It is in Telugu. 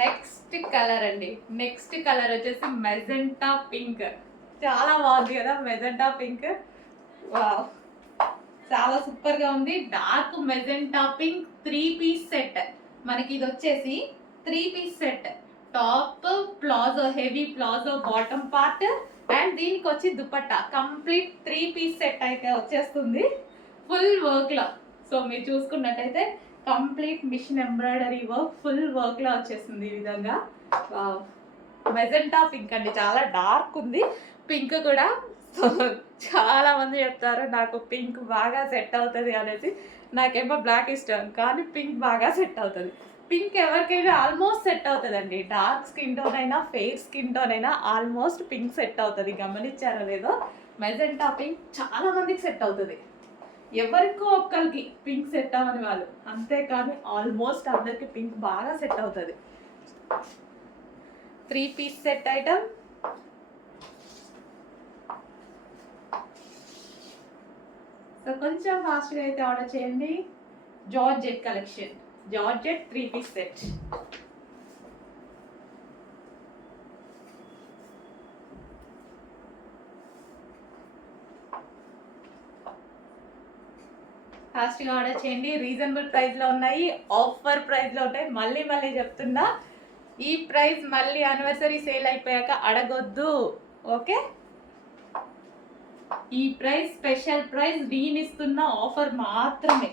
నెక్స్ట్ కలర్ అండి. నెక్స్ట్ కలర్ వచ్చేసి మెజెంటా పింక్. చాలా బాగుంది కదా మెజెంటా పింక్. వావ్, చాలా సూపర్ గా ఉంది. Dark magenta pink three piece set. మనకి ఇది వచ్చేసి three piece set. Top, palazzo, heavy palazzo, bottom part and దీనికి వచ్చి దుపట్టా. కంప్లీట్ 3-పీస్ సెట్ అయితే వచ్చేస్తుంది ఫుల్ వర్క్ లో. సో మీరు చూసుకున్నట్టయితే complete machine embroidery work, full work లా వచ్చేస్తుంది ఈ విధంగా. మెజెంటా పింక్ అండి, చాలా డార్క్ ఉంది పింక్ కూడా. సో చాలా మంది చెప్తారు నాకు పింక్ బాగా సెట్ అవుతుంది అనేసి. నాకేమో బ్లాక్ ఇష్టం, కానీ పింక్ బాగా సెట్ అవుతుంది. పింక్ ఎవరికైనా ఆల్మోస్ట్ సెట్ అవుతుంది అండి. డార్క్ స్కిన్ టోన్ అయినా, ఫెయిర్ స్కిన్ టోన్ అయినా ఆల్మోస్ట్ పింక్ సెట్ అవుతుంది. గమనించారో లేదో, మెజెంటా పింక్ చాలా మందికి సెట్ అవుతుంది. ఎవరికో ఒక్కరికి పింక్ సెట్ అవ్వని వాళ్ళు, అంతేకాని ఆల్మోస్ట్ అందరికి పింక్ బాగా సెట్ అవుతుంది. 3-పీస్ సెట్ ఐటమ్. సో కొంచెం ఫాస్ట్గా అయితే ఆర్డర్ చేయండి. Georgette collection, georgette three piece set. ఫాస్ట్గా ఆర్డర్ చేయండి. రీజనబుల్ ప్రైస్లో ఉన్నాయి, ఆఫర్ ప్రైస్లో ఉంటాయి. మళ్ళీ మళ్ళీ చెప్తున్నా, ఈ ప్రైస్ మళ్ళీ యానివర్సరీ సేల్ అయిపోయాక అడగొద్దు, ఓకే? ఈ ప్రైస్ స్పెషల్ ప్రైస్, నేను ఇస్తున్న ఆఫర్ మాత్రమే.